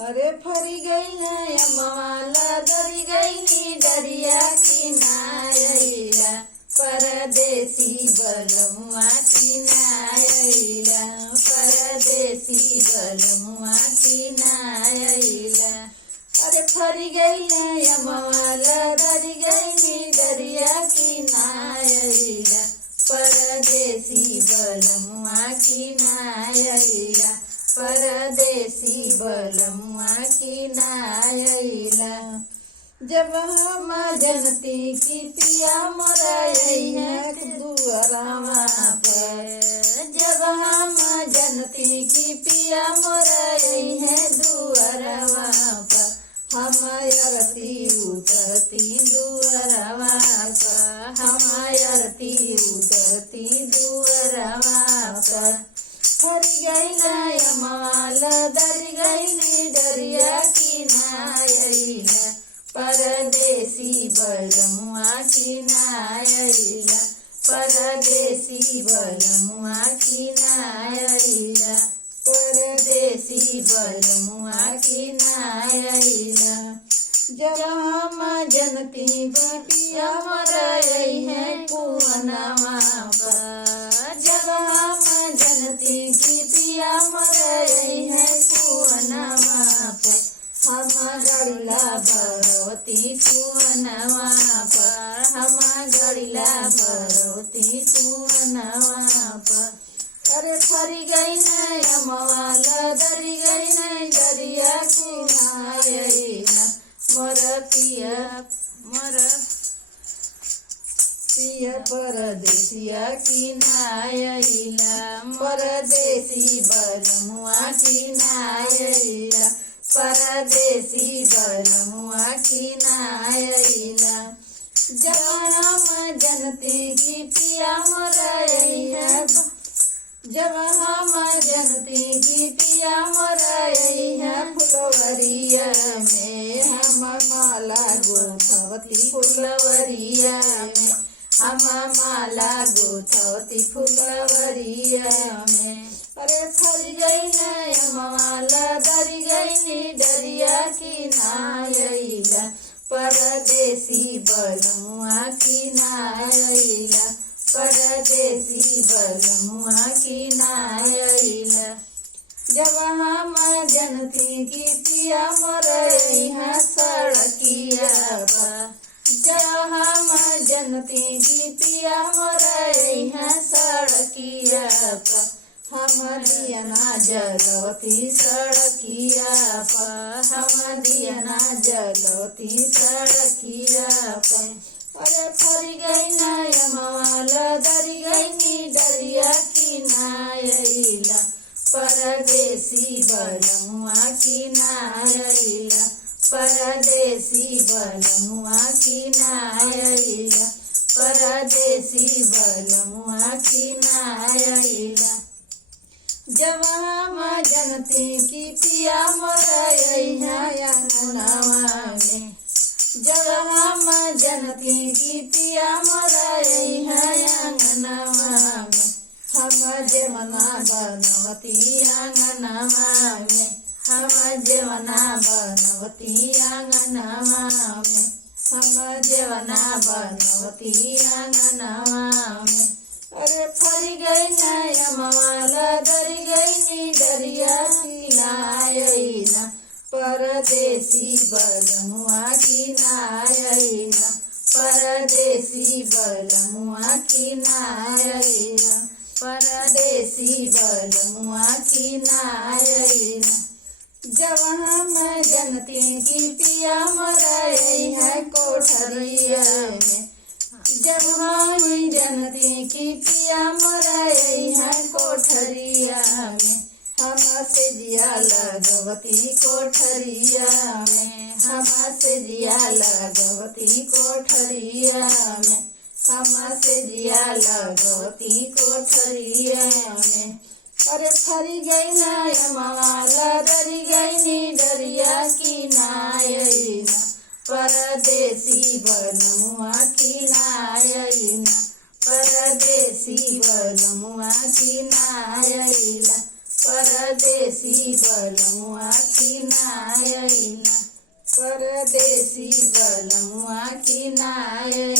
अरे फरी गई है अम्माला दरी गई नी डरिया की नायला परदेसी बलमुआ की नायला परदेसी बलमुआ की नायला। अरे फरी गई है अम्माला दरी गई नी डरिया की नायला परदेसी बलमुआ की नायला परदेसी बलमुआ की नायला। जब हम जनती की पिया मरई है दुअरवा पर, जब हम जनती की पिया मरई है दुअरवा पर, हम अरती उतरती दुअरवा पर, हम अरती उतरती दुअरवा पर। फरी गई ना माला दरी गई नी डरिया की नायला परदेसी बलमुआ की नायला परदेसी बलमुआ की नायला परदेसी बलमुआ की नायला। जब हम जनती पिया मरई है कुअनवा पर, जब हम जनती की पिया मरई है कुअनवा पर, हम गड़िला भरवती कुअनवा पर, हम गड़िला भरवती कुअनवा पर। अरे फरी गई नहीं अम्माला दरी गई नहीं डरिया की नायला मोर पिया परदेसिया की नायला परदेसी बलमुआ की नायला परदेसी बलमुआ की नायला। जब हम जनती की पिया मरई है, जब हम जनती की पिया मरई है फुलवरिया में, हम माला गोथवती फुलवरिया में, हम माला गोथवती फुलवरिया में। अरे फरी गई न माला दरी गई नी डरिया की नायला परदेसी बलमुआ की नायला परदेसी बलमुआ की नायला। जब हम जनती की पिया मरई है सड़किया पर, जब हम जनती की पिया मरई है सड़किया पर, हम दियना जलती सड़किया पर, हम दियना जलती सड़किया पर। अरे फरी गई ना माला दरी गई नी डरिया की नायला परदेसी बलमुआ की नायला परदेसी बलमुआ की नायला परदेसी बलमुआ की नायला। जब हम जनती की पिया मरई है अंगनवा में, जब हम जनती की पिया मरई है अंगनवा में, हम जेवना बनवती आंगनवा में, हम जेवना बनवती आंगनवा में, हम जेवना बनवती आंगनवा में। अरे फरी गई न माला दरी गई नी डरिया की नायला परदेसी बलमुआ की नायला परदेसी बलमुआ की नायला परदेसी बलमुआ की नायला। जब हम जनती की पिया मरई है कोठरिया में, जब हम जनती की पिया मरई है कोठरिया में, हम से दिया लगवती कोठरिया में, हम से दिया लगवती कोठरिया में, हम से दिया लगवती कोठरिया में। अरे फरी गई ना माला दरी गई नी डरिया की नायला परदेसी बलमुआ की नायला परदेसी बलमुआ की नायला परदेसी बलमुआ की नायला। परदेसी बलमुआ की नायला।